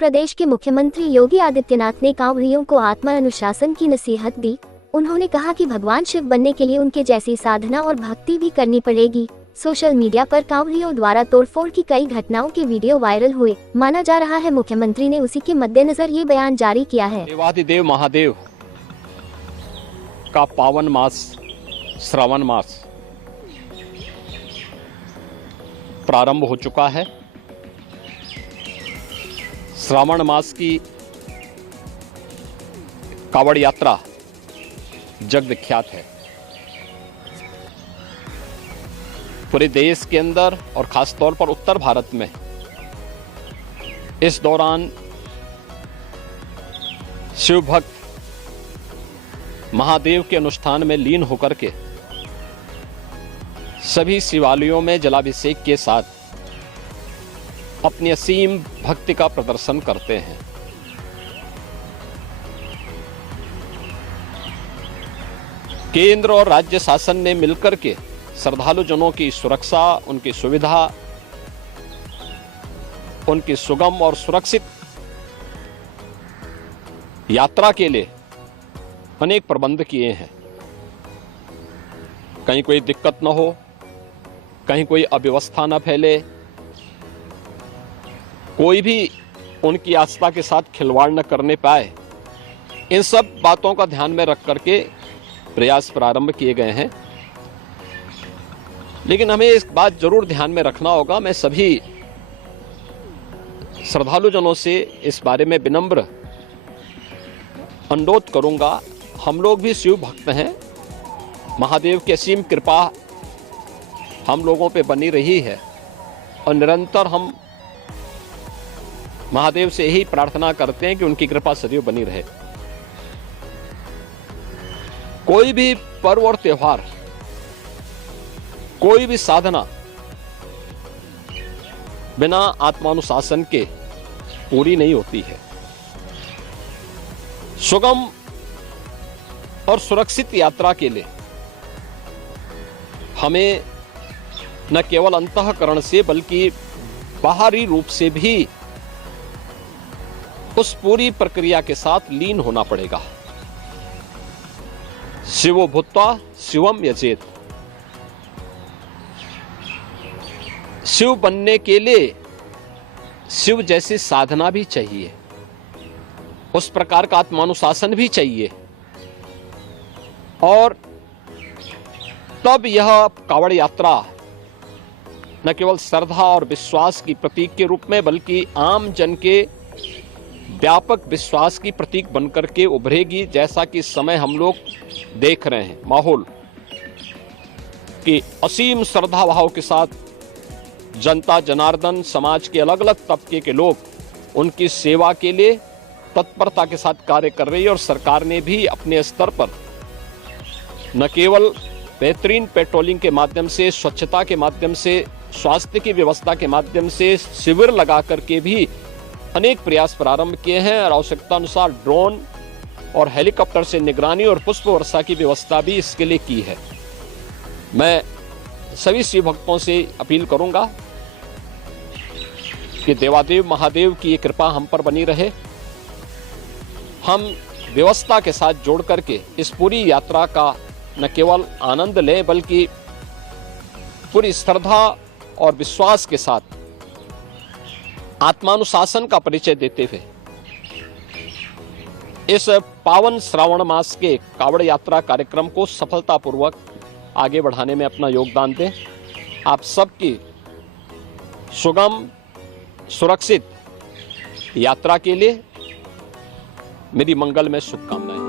प्रदेश के मुख्यमंत्री योगी आदित्यनाथ ने कांवड़ियों को आत्मा अनुशासन की नसीहत दी। उन्होंने कहा कि भगवान शिव बनने के लिए उनके जैसी साधना और भक्ति भी करनी पड़ेगी। सोशल मीडिया पर कांवड़ियों द्वारा तोड़फोड़ की कई घटनाओं के वीडियो वायरल हुए। माना जा रहा है मुख्यमंत्री ने उसी के मद्देनजर ये बयान जारी किया है। देवाधिदेव महादेव का पावन मास श्रावण मास प्रारंभ हो चुका है। श्रावण मास की कावड़ यात्रा जग विख्यात है। पूरे देश के अंदर और खास तौर पर उत्तर भारत में इस दौरान शिव भक्त महादेव के अनुष्ठान में लीन होकर के सभी शिवालयों में जलाभिषेक के साथ अपनी असीम भक्ति का प्रदर्शन करते हैं। केंद्र और राज्य शासन ने मिलकर के श्रद्धालु जनों की सुरक्षा, उनकी सुविधा, उनकी सुगम और सुरक्षित यात्रा के लिए अनेक प्रबंध किए हैं। कहीं कोई दिक्कत न हो, कहीं कोई अव्यवस्था न फैले, कोई भी उनकी आस्था के साथ खिलवाड़ न करने पाए। इन सब बातों का ध्यान में रख करके प्रयास प्रारंभ किए गए हैं। लेकिन हमें इस बात जरूर ध्यान में रखना होगा। मैं सभी श्रद्धालु जनों से इस बारे में विनम्र अनुरोध करूंगा। हम लोग भी शिव भक्त हैं। महादेव की असीम कृपा हम लोगों पे बनी रही है और निरंतर हम महादेव से यही प्रार्थना करते हैं कि उनकी कृपा सदैव बनी रहे। कोई भी पर्व और त्योहार, कोई भी साधना बिना आत्मानुशासन के पूरी नहीं होती है। सुगम और सुरक्षित यात्रा के लिए हमें न केवल अंतःकरण से बल्कि बाहरी रूप से भी उस पूरी प्रक्रिया के साथ लीन होना पड़ेगा। शिवो भूत्वा शिवम यजेत। शिव बनने के लिए शिव जैसी साधना भी चाहिए, उस प्रकार का आत्मानुशासन भी चाहिए, और तब यह कावड़ यात्रा न केवल श्रद्धा और विश्वास की प्रतीक के रूप में बल्कि आम जन के व्यापक विश्वास की प्रतीक बनकर के उभरेगी। जैसा कि इस समय हम लोग देख रहे हैं माहौल कि असीम श्रद्धा भाव के साथ जनता जनार्दन समाज के अलग अलग तबके के लोग उनकी सेवा के लिए तत्परता के साथ कार्य कर रही है। और सरकार ने भी अपने स्तर पर न केवल बेहतरीन पेट्रोलिंग के माध्यम से, स्वच्छता के माध्यम से, स्वास्थ्य की व्यवस्था के माध्यम से शिविर लगा करके भी अनेक प्रयास प्रारंभ किए हैं और आवश्यकता अनुसार ड्रोन और हेलीकॉप्टर से निगरानी और पुष्प वर्षा की व्यवस्था भी इसके लिए की है। मैं सभी शिव भक्तों से अपील करूंगा कि देवादेव महादेव की ये कृपा हम पर बनी रहे। हम व्यवस्था के साथ जोड़ करके इस पूरी यात्रा का न केवल आनंद लें बल्कि पूरी श्रद्धा और विश्वास के साथ आत्मानुशासन का परिचय देते हुए इस पावन श्रावण मास के कावड़ यात्रा कार्यक्रम को सफलतापूर्वक आगे बढ़ाने में अपना योगदान दें। आप सबकी सुगम सुरक्षित यात्रा के लिए मेरी मंगलमय शुभकामनाएं।